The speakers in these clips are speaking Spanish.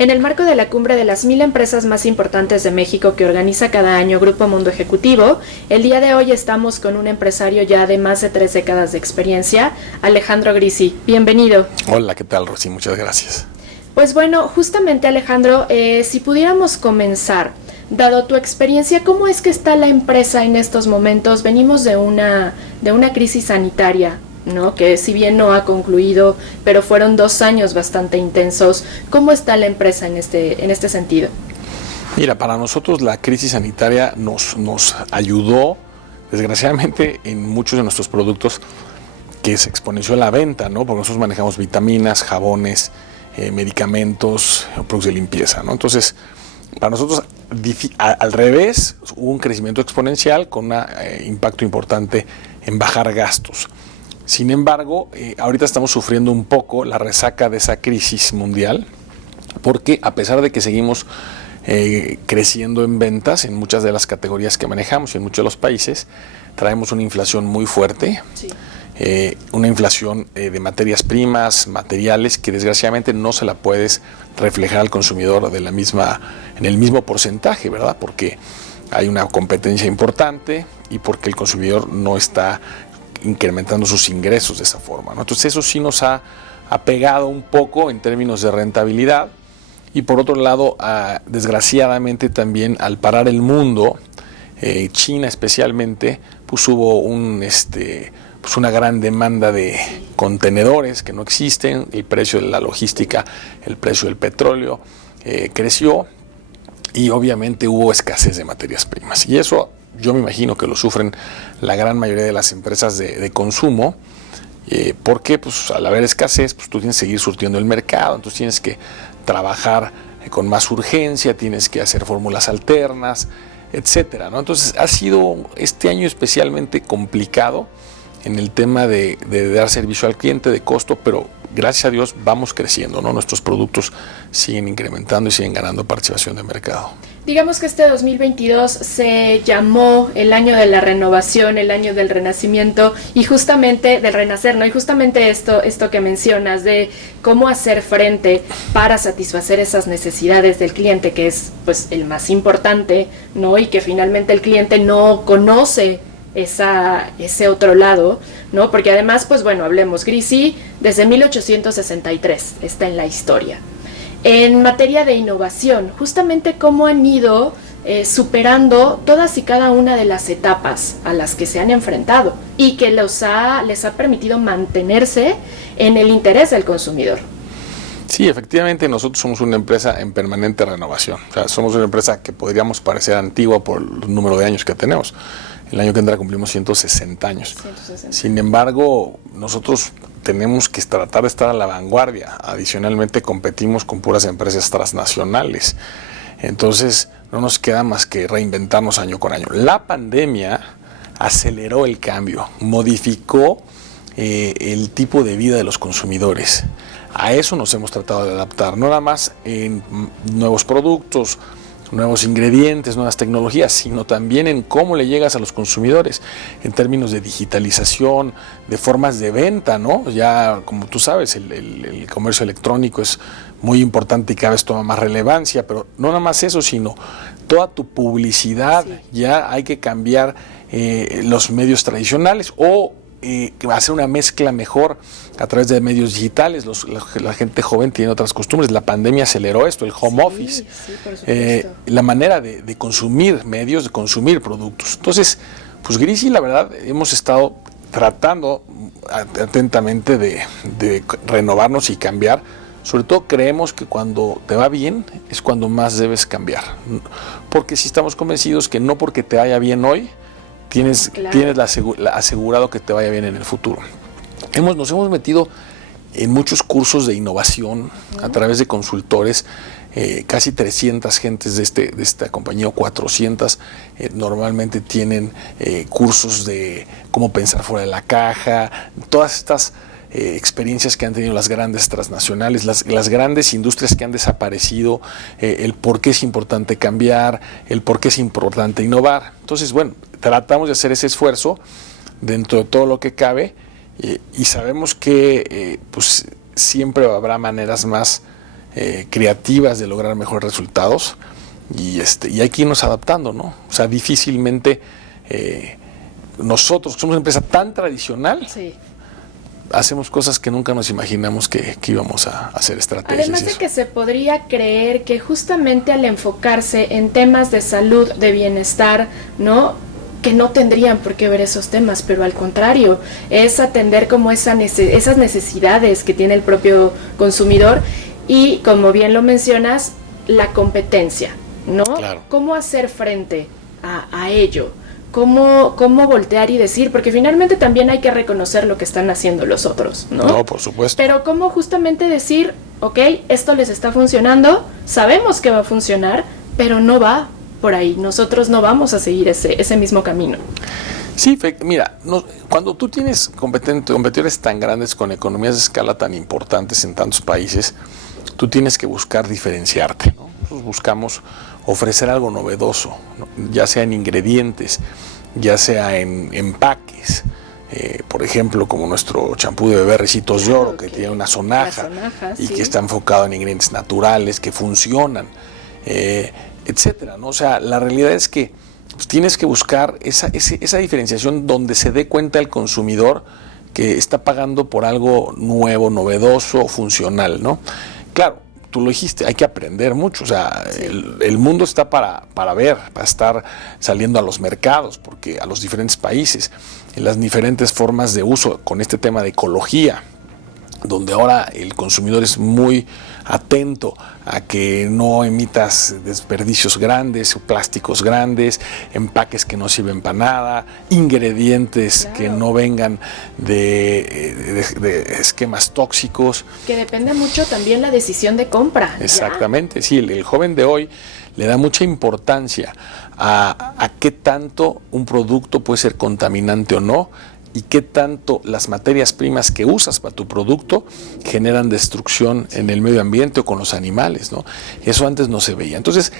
En el marco de la cumbre de las 1000 empresas más importantes de México que organiza cada año Grupo Mundo Ejecutivo, el día de hoy estamos con un empresario ya de más de 3 décadas de experiencia, Alejandro Grisi. Bienvenido. Hola, ¿qué tal, Rosy? Muchas gracias. Pues bueno, justamente Alejandro, si pudiéramos comenzar, dado tu experiencia, ¿cómo es que está la empresa en estos momentos? Venimos de una crisis sanitaria, ¿no? Que si bien no ha concluido, pero fueron 2 años bastante intensos. ¿Cómo está la empresa en este sentido? Mira, para nosotros la crisis sanitaria nos ayudó, desgraciadamente, en muchos de nuestros productos que se exponenció la venta, ¿no? Porque nosotros manejamos vitaminas, jabones, medicamentos, productos de limpieza, ¿no? Entonces, para nosotros, al revés, hubo un crecimiento exponencial con un impacto importante en bajar gastos. Sin embargo, ahorita estamos sufriendo un poco la resaca de esa crisis mundial, porque a pesar de que seguimos creciendo en ventas en muchas de las categorías que manejamos y en muchos de los países, traemos una inflación muy fuerte. Sí. Una inflación de materias primas, materiales, que desgraciadamente no se la puedes reflejar al consumidor en el mismo porcentaje, ¿verdad? Porque hay una competencia importante y porque el consumidor no está incrementando sus ingresos de esa forma, ¿no? Entonces eso sí nos ha pegado un poco en términos de rentabilidad, y por otro lado, desgraciadamente también, al parar el mundo, China especialmente, pues hubo una gran demanda de contenedores que no existen, el precio de la logística, el precio del petróleo creció, y obviamente hubo escasez de materias primas. Y eso yo me imagino que lo sufren la gran mayoría de las empresas de consumo, porque pues, al haber escasez, pues, tú tienes que seguir surtiendo el mercado, entonces tienes que trabajar con más urgencia, tienes que hacer fórmulas alternas, etcétera, ¿no? Entonces ha sido este año especialmente complicado en el tema de dar servicio al cliente, de costo, pero gracias a Dios vamos creciendo, ¿no? Nuestros productos siguen incrementando y siguen ganando participación de mercado. Digamos que este 2022 se llamó el año de la renovación, el año del renacimiento y justamente del renacer, ¿no? Y justamente esto que mencionas de cómo hacer frente para satisfacer esas necesidades del cliente, que es pues el más importante, ¿no? Y que finalmente el cliente no conoce ese otro lado, ¿no? Porque además, pues bueno, hablemos, Grisi desde 1863 está en la historia. En materia de innovación, justamente cómo han ido superando todas y cada una de las etapas a las que se han enfrentado y que les ha permitido mantenerse en el interés del consumidor. Sí, efectivamente nosotros somos una empresa en permanente renovación. O sea, somos una empresa que podríamos parecer antigua por el número de años que tenemos. El año que entra cumplimos 160 años. 160. Sin embargo, nosotros tenemos que tratar de estar a la vanguardia. Adicionalmente, competimos con puras empresas transnacionales. Entonces, no nos queda más que reinventarnos año con año. La pandemia aceleró el cambio, modificó el tipo de vida de los consumidores. A eso nos hemos tratado de adaptar, no nada más en nuevos productos, nuevos ingredientes, nuevas tecnologías, sino también en cómo le llegas a los consumidores, en términos de digitalización, de formas de venta, ¿no? Ya, como tú sabes, el comercio electrónico es muy importante y cada vez toma más relevancia, pero no nada más eso, sino toda tu publicidad. Sí. Ya hay que cambiar los medios tradicionales o hacer una mezcla mejor a través de medios digitales. La gente joven tiene otras costumbres. La pandemia aceleró esto, el home office, sí, por supuesto. La manera de consumir medios, de consumir productos. Entonces, pues Grisi, la verdad, hemos estado tratando atentamente de renovarnos y cambiar. Sobre todo creemos que cuando te va bien es cuando más debes cambiar, porque si estamos convencidos que no porque te vaya bien hoy tienes asegurado que te vaya bien en el futuro. Nos hemos metido en muchos cursos de innovación a través de consultores, casi 300 gentes de esta compañía, o 400, normalmente tienen cursos de cómo pensar fuera de la caja, todas estas experiencias que han tenido las grandes transnacionales, las grandes industrias que han desaparecido, el por qué es importante cambiar, el por qué es importante innovar. Entonces, bueno, tratamos de hacer ese esfuerzo dentro de todo lo que cabe, y sabemos que pues siempre habrá maneras más creativas de lograr mejores resultados y hay que irnos adaptando, ¿no? O sea, difícilmente nosotros, que somos una empresa tan tradicional, Sí. hacemos cosas que nunca nos imaginamos que íbamos a hacer estrategias. Además de que se podría creer que justamente al enfocarse en temas de salud, de bienestar, ¿no?, que no tendrían por qué ver esos temas, pero al contrario, es atender como esas necesidades que tiene el propio consumidor y, como bien lo mencionas, la competencia, ¿no? Claro. ¿Cómo hacer frente a ello? ¿Cómo voltear y decir? Porque finalmente también hay que reconocer lo que están haciendo los otros, ¿no? No, por supuesto. Pero cómo justamente decir, ok, esto les está funcionando, sabemos que va a funcionar, pero no va por ahí. Nosotros no vamos a seguir ese mismo camino. Sí, mira, cuando tú tienes competidores tan grandes con economías de escala tan importantes en tantos países, tú tienes que buscar diferenciarte, ¿no? Nosotros buscamos ofrecer algo novedoso, ¿no? Ya sea en ingredientes, ya sea en empaques, por ejemplo, como nuestro champú de bebé Ricitos de Oro, que tiene una sonaja y sí, que está enfocado en ingredientes naturales, que funcionan, etcétera, ¿no? O sea, la realidad es que pues, tienes que buscar esa diferenciación donde se dé cuenta el consumidor que está pagando por algo nuevo, novedoso, funcional, ¿no? Claro, tú lo dijiste, hay que aprender mucho, o sea, sí. el mundo está para ver, para estar saliendo a los mercados, porque a los diferentes países, en las diferentes formas de uso, con este tema de ecología, donde ahora el consumidor es muy atento a que no emitas desperdicios grandes, plásticos grandes, empaques que no sirven para nada, ingredientes claro. que no vengan de esquemas tóxicos. Que depende mucho también la decisión de compra. Exactamente, ¿ya? Sí, el joven de hoy le da mucha importancia a qué tanto un producto puede ser contaminante o no, y qué tanto las materias primas que usas para tu producto generan destrucción en el medio ambiente o con los animales, ¿no? Eso antes no se veía. Entonces,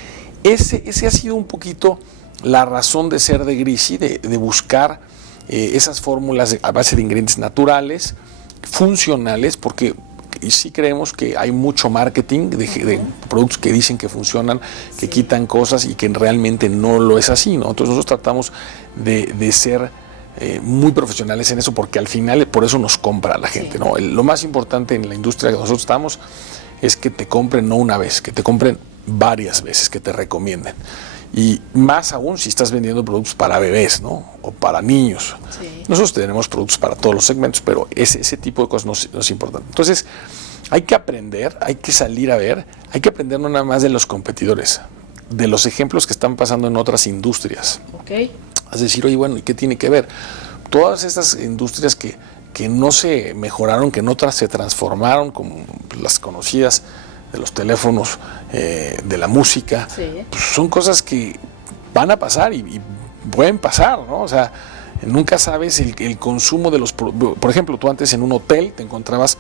ese ha sido un poquito la razón de ser de Grisi, de buscar esas fórmulas a base de ingredientes naturales, funcionales, porque sí creemos que hay mucho marketing de productos que dicen que funcionan, que sí. quitan cosas y que realmente no lo es así, ¿no? Entonces nosotros tratamos de ser muy profesionales en eso, porque al final por eso nos compra la gente, sí. ¿no? Lo más importante en la industria que nosotros estamos es que te compren no una vez, que te compren varias veces, que te recomienden. Y más aún si estás vendiendo productos para bebés, ¿no? O para niños. Sí. Nosotros tenemos productos para todos los segmentos, pero ese tipo de cosas no es importante. Entonces, hay que aprender, hay que salir a ver, hay que aprender no nada más de los competidores, de los ejemplos que están pasando en otras industrias. Okay. Es decir, oye, bueno, ¿y qué tiene que ver? Todas estas industrias que no se mejoraron, que en otras se transformaron, como las conocidas de los teléfonos, de la música, sí. pues son cosas que van a pasar y pueden pasar, ¿no? O sea, nunca sabes el consumo de los... Por ejemplo, tú antes en un hotel te encontrabas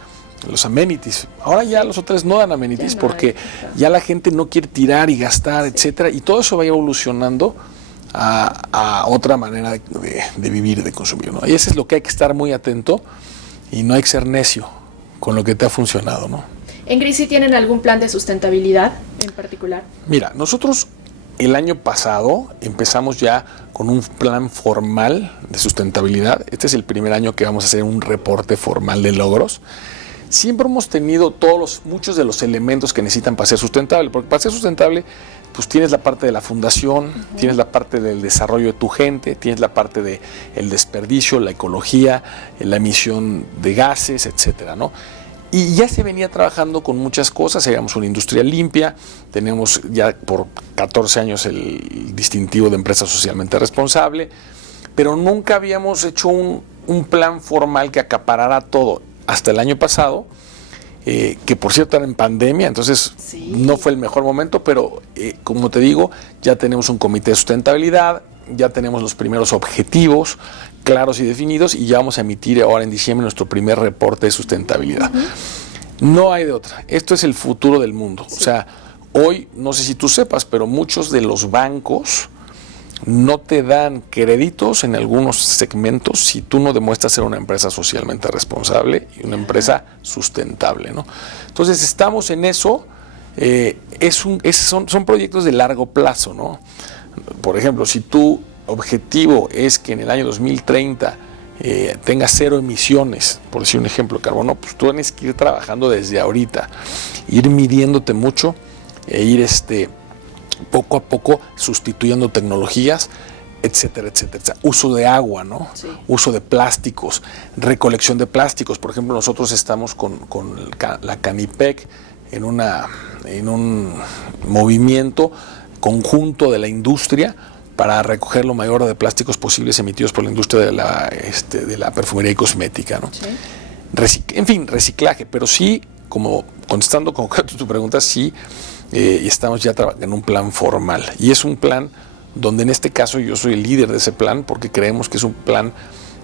los amenities. Ahora ya los hoteles no dan amenities porque ya la gente no quiere tirar y gastar, sí. etcétera, y todo eso va evolucionando a otra manera de vivir, de consumir, ¿no? Y eso es lo que hay que estar muy atento y no hay que ser necio con lo que te ha funcionado, ¿no? ¿En Grisi tienen algún plan de sustentabilidad en particular? Mira, nosotros el año pasado empezamos ya con un plan formal de sustentabilidad. Este es el primer año que vamos a hacer un reporte formal de logros. Siempre hemos tenido muchos de los elementos que necesitan para ser sustentable, porque para ser sustentable pues tienes la parte de la fundación, uh-huh. tienes la parte del desarrollo de tu gente, tienes la parte del desperdicio, la ecología, la emisión de gases, etcétera, ¿no? Y ya se venía trabajando con muchas cosas, éramos una industria limpia, tenemos ya por 14 años el distintivo de empresa socialmente responsable, pero nunca habíamos hecho un plan formal que acaparara todo. Hasta el año pasado, que por cierto era en pandemia, entonces sí. no fue el mejor momento, pero como te digo, ya tenemos un comité de sustentabilidad, ya tenemos los primeros objetivos claros y definidos y ya vamos a emitir ahora en diciembre nuestro primer reporte de sustentabilidad. Uh-huh. No hay de otra, esto es el futuro del mundo. Sí. O sea, hoy, no sé si tú sepas, pero muchos de los bancos no te dan créditos en algunos segmentos si tú no demuestras ser una empresa socialmente responsable y una empresa sustentable, ¿no? Entonces estamos en eso, son proyectos de largo plazo, ¿no? Por ejemplo, si tu objetivo es que en el año 2030 tengas 0 emisiones, por decir un ejemplo, de carbono, pues tú tienes que ir trabajando desde ahorita, ir midiéndote mucho e ir poco a poco sustituyendo tecnologías, etcétera, etcétera, etcétera. Uso de agua, ¿no? Sí. Uso de plásticos, recolección de plásticos. Por ejemplo, nosotros estamos con la Canipec en un movimiento conjunto de la industria para recoger lo mayor de plásticos posibles emitidos por la industria de la perfumería y cosmética, ¿no? Sí. En fin, reciclaje, pero sí, como contestando con tu pregunta, sí, estamos ya en un plan formal. Y es un plan donde en este caso yo soy el líder de ese plan porque creemos que es un plan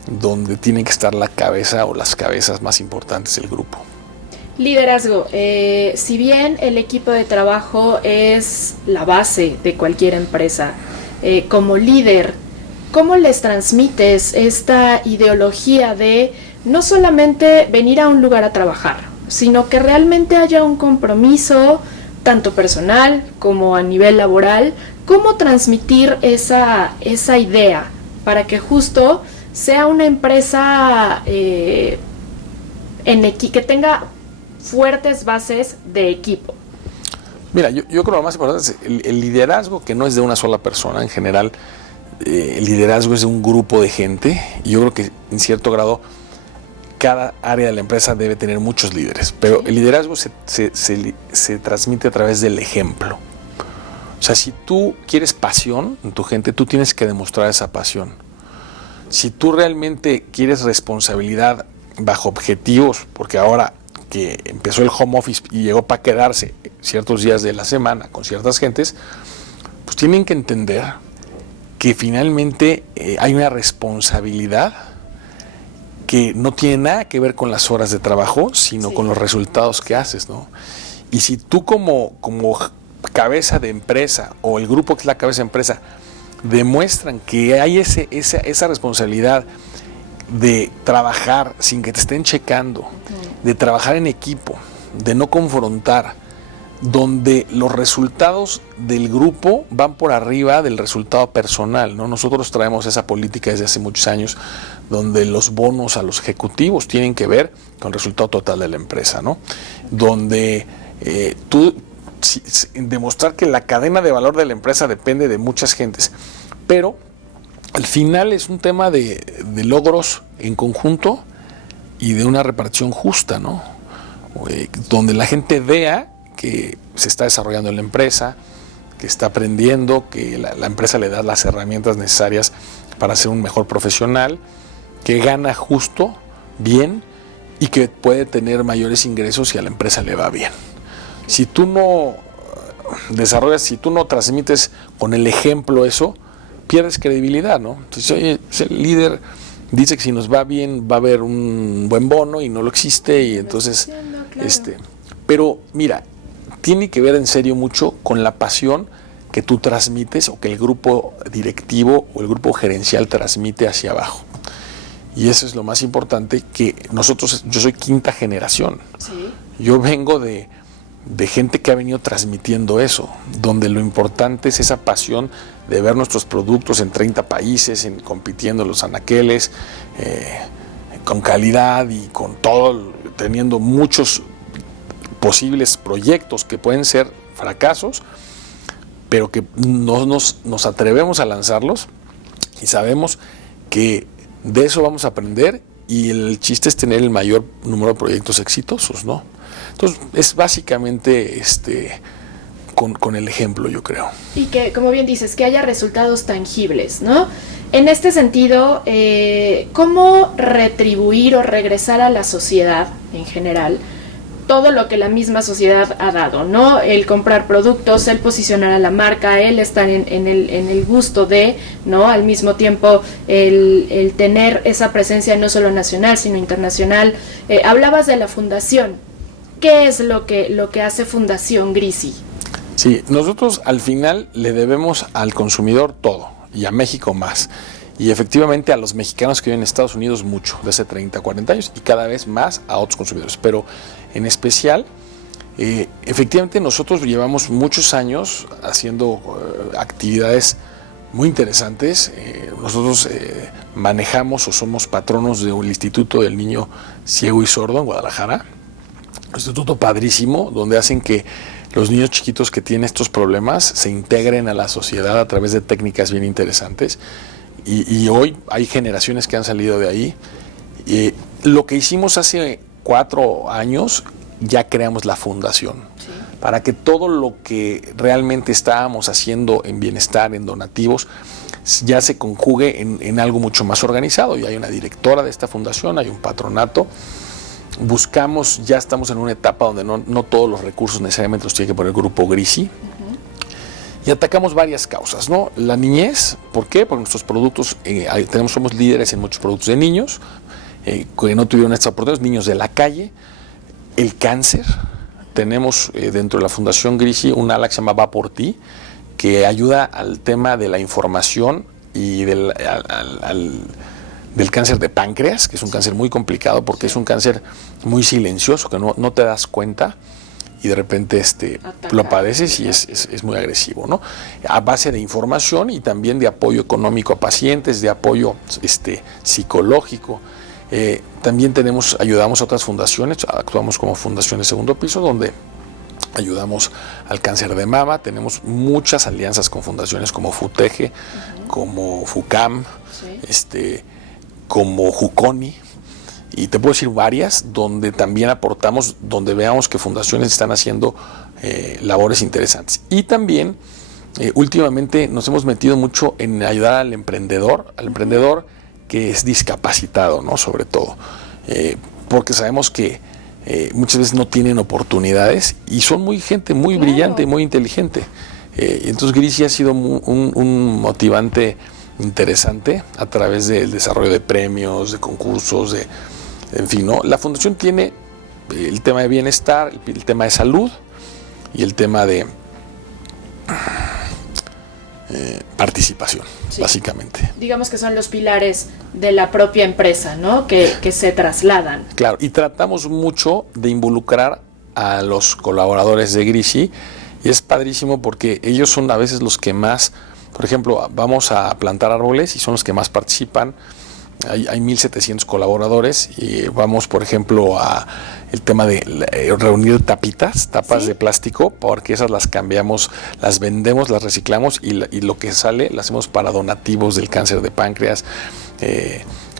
donde tiene que estar la cabeza o las cabezas más importantes del grupo. Liderazgo. Si bien el equipo de trabajo es la base de cualquier empresa, como líder, ¿cómo les transmites esta ideología de no solamente venir a un lugar a trabajar, sino que realmente haya un compromiso tanto personal como a nivel laboral? ¿Cómo transmitir esa idea para que justo sea una empresa que tenga fuertes bases de equipo? Mira, yo creo que lo más importante es el liderazgo, que no es de una sola persona. En general, el liderazgo es de un grupo de gente, y yo creo que en cierto grado cada área de la empresa debe tener muchos líderes, pero el liderazgo se transmite a través del ejemplo. O sea, si tú quieres pasión en tu gente, tú tienes que demostrar esa pasión. Si tú realmente quieres responsabilidad bajo objetivos, porque ahora que empezó el home office y llegó para quedarse ciertos días de la semana con ciertas gentes, pues tienen que entender que finalmente hay una responsabilidad que no tiene nada que ver con las horas de trabajo, sino con los resultados que haces, ¿no? Y si tú como cabeza de empresa, o el grupo que es la cabeza de empresa, demuestran que hay esa responsabilidad de trabajar sin que te estén checando, de trabajar en equipo, de no confrontar, donde los resultados del grupo van por arriba del resultado personal, ¿no? Nosotros traemos esa política desde hace muchos años, donde los bonos a los ejecutivos tienen que ver con el resultado total de la empresa, ¿no? Donde demostrar que la cadena de valor de la empresa depende de muchas gentes, pero al final es un tema de logros en conjunto y de una repartición justa, ¿no? Donde la gente vea que se está desarrollando en la empresa, que está aprendiendo, que la empresa le da las herramientas necesarias para ser un mejor profesional, que gana justo, bien, y que puede tener mayores ingresos si a la empresa le va bien. Si tú no desarrollas, si tú no transmites con el ejemplo eso, pierdes credibilidad, ¿no? Entonces, oye, el líder dice que si nos va bien va a haber un buen bono y no lo existe, y entonces, claro. Pero mira, tiene que ver en serio mucho con la pasión que tú transmites, o que el grupo directivo o el grupo gerencial transmite hacia abajo. Y eso es lo más importante, que yo soy quinta generación. ¿Sí? Yo vengo de gente que ha venido transmitiendo eso, donde lo importante es esa pasión de ver nuestros productos en 30 países, compitiendo en los anaqueles, con calidad y con todo, teniendo muchos posibles proyectos que pueden ser fracasos, pero que nos atrevemos a lanzarlos y sabemos que de eso vamos a aprender, y el chiste es tener el mayor número de proyectos exitosos, ¿no? Entonces es básicamente con el ejemplo, yo creo. Y que, como bien dices, que haya resultados tangibles, ¿no? En este sentido, ¿cómo retribuir o regresar a la sociedad en general todo lo que la misma sociedad ha dado, ¿no? El comprar productos, el posicionar a la marca, el estar en el gusto de, ¿no? Al mismo tiempo, el tener esa presencia no solo nacional, sino internacional. Hablabas de la fundación. ¿Qué es lo que hace Fundación Grisi? Sí, nosotros al final le debemos al consumidor todo, y a México más. Y efectivamente a los mexicanos que viven en Estados Unidos mucho, de hace 30, 40 años, y cada vez más a otros consumidores. Pero en especial Efectivamente, nosotros llevamos muchos años haciendo actividades muy interesantes. Nosotros manejamos o somos patronos del Instituto del Niño Ciego y Sordo en Guadalajara. Un instituto padrísimo, donde hacen que los niños chiquitos que tienen estos problemas se integren a la sociedad a través de técnicas bien interesantes. Y hoy hay generaciones que han salido de ahí. Lo que hicimos hace 4 años, ya creamos la fundación, sí, para que todo lo que realmente estábamos haciendo en bienestar, en donativos, ya se conjugue en algo mucho más organizado. Y hay una directora de esta fundación, hay un patronato. Buscamos, ya estamos en una etapa donde no todos los recursos necesariamente los tiene que poner el grupo Grisi. Y atacamos varias causas, ¿no? La niñez, ¿por qué? Porque nuestros productos, somos líderes en muchos productos de niños que no tuvieron estas oportunidades, niños de la calle. El cáncer, tenemos dentro de la Fundación Grisi un ala que se llama Va por Ti, que ayuda al tema de la información y del cáncer de páncreas, que es un cáncer muy complicado porque es un cáncer muy silencioso, que no te das cuenta y de repente lo padeces y es muy agresivo, ¿no? A base de información y también de apoyo económico a pacientes, de apoyo psicológico. También ayudamos a otras fundaciones, actuamos como fundación de segundo piso, donde ayudamos al cáncer de mama. Tenemos muchas alianzas con fundaciones como FUTEGE, como FUCAM, sí, como Juconi, y te puedo decir varias, donde también aportamos, donde veamos que fundaciones están haciendo labores interesantes. Y también últimamente nos hemos metido mucho en ayudar al emprendedor que es discapacitado, ¿no? Sobre todo, porque sabemos que muchas veces no tienen oportunidades y son gente muy brillante y muy inteligente. Entonces Grisi ha sido un motivante interesante a través del desarrollo de premios, de concursos, en fin, ¿no? La fundación tiene el tema de bienestar, el tema de salud y el tema de participación, sí, básicamente. Digamos que son los pilares de la propia empresa, ¿no? Que se trasladan. Claro, y tratamos mucho de involucrar a los colaboradores de Grisi, y es padrísimo porque ellos son a veces los que más, por ejemplo, vamos a plantar árboles y son los que más participan. Hay 1,700 colaboradores y vamos, por ejemplo, a el tema de reunir tapas, ¿sí?, de plástico, porque esas las cambiamos, las vendemos, las reciclamos y lo que sale lo hacemos para donativos del cáncer de páncreas,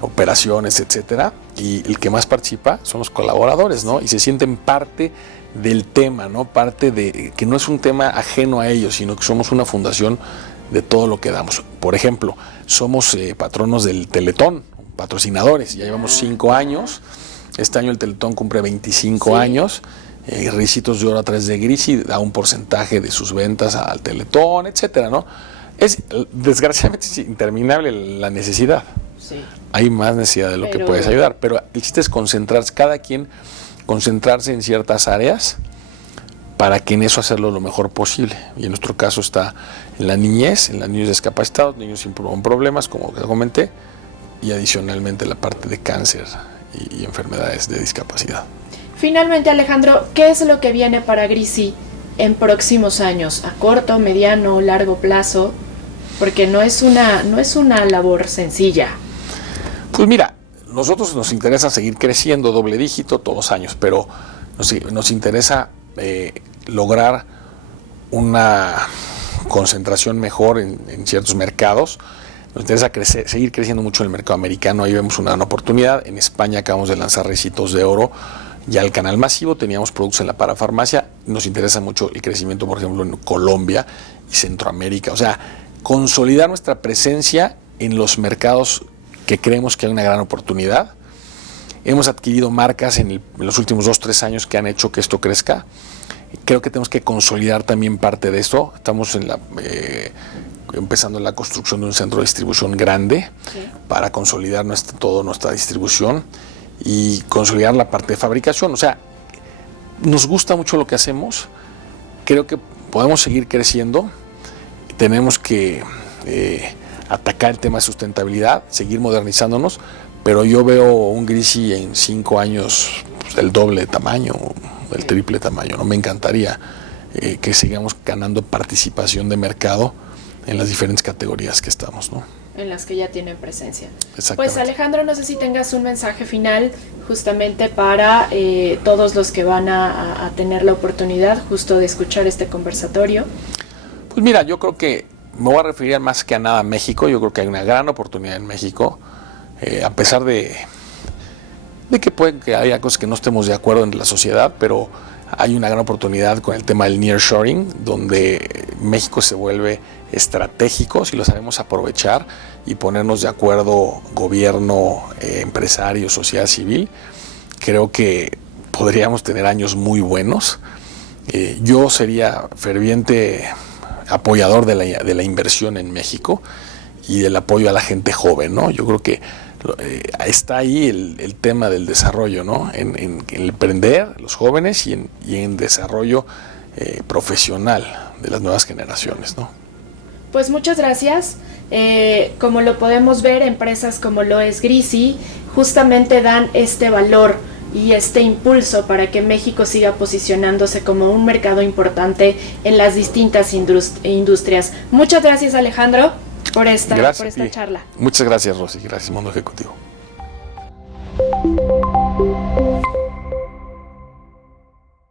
operaciones, etcétera. Y el que más participa son los colaboradores, ¿no? Y se sienten parte del tema, ¿no? Parte de que no es un tema ajeno a ellos, sino que somos una fundación de todo lo que damos. Por ejemplo, somos patronos del Teletón, patrocinadores, ya llevamos 5 años. Este año el Teletón cumple 25 sí, años. Ricitos de Oro a través de Grisi da un porcentaje de sus ventas al Teletón, etcétera, ¿no? Desgraciadamente es interminable la necesidad. Sí. Hay más necesidad de lo que puedes ayudar, pero el chiste es cada quien concentrarse en ciertas áreas para que en eso hacerlo lo mejor posible. Y en nuestro caso está en la niñez, en los niños discapacitados, niños con problemas, como comenté, y adicionalmente la parte de cáncer y enfermedades de discapacidad. Finalmente, Alejandro, ¿qué es lo que viene para Grisi en próximos años? ¿A corto, mediano, largo plazo? Porque no es una labor sencilla. Pues mira, nosotros nos interesa seguir creciendo doble dígito todos los años, pero nos interesa lograr una concentración mejor en ciertos mercados. Nos interesa seguir creciendo mucho en el mercado americano, ahí vemos una gran oportunidad. En España acabamos de lanzar Ricitos de Oro ya al canal masivo, teníamos productos en la parafarmacia, nos interesa mucho el crecimiento, por ejemplo, en Colombia y Centroamérica. O sea, consolidar nuestra presencia en los mercados que creemos que hay una gran oportunidad. Hemos adquirido marcas en los últimos 2-3 años que han hecho que esto crezca. Creo que tenemos que consolidar también parte de esto. Estamos empezando la construcción de un centro de distribución grande, sí, para consolidar toda nuestra distribución y consolidar la parte de fabricación. O sea, nos gusta mucho lo que hacemos. Creo que podemos seguir creciendo. Tenemos que atacar el tema de sustentabilidad, seguir modernizándonos, pero yo veo un Grisi en 5 años, pues, el doble de tamaño, del triple tamaño, ¿no? Me encantaría que sigamos ganando participación de mercado en las diferentes categorías que estamos, ¿no? En las que ya tienen presencia. Exactamente. Pues Alejandro, no sé si tengas un mensaje final justamente para todos los que van a tener la oportunidad justo de escuchar este conversatorio. Pues mira, yo creo que me voy a referir más que a nada a México. Yo creo que hay una gran oportunidad en México, a pesar de que puede que haya cosas que no estemos de acuerdo en la sociedad, pero hay una gran oportunidad con el tema del nearshoring, donde México se vuelve estratégico si lo sabemos aprovechar y ponernos de acuerdo gobierno, empresario, sociedad civil. Creo que podríamos tener años muy buenos. Yo sería ferviente apoyador de la inversión en México y del apoyo a la gente joven, ¿no? Yo creo que está ahí el tema del desarrollo, ¿no? En emprender los jóvenes y en desarrollo profesional de las nuevas generaciones, ¿no? Pues muchas gracias. Como lo podemos ver, empresas como lo es Grisi justamente dan este valor y este impulso para que México siga posicionándose como un mercado importante en las distintas industrias. Muchas gracias, Alejandro, por esta charla. Muchas gracias, Rosy. Gracias, Mundo Ejecutivo.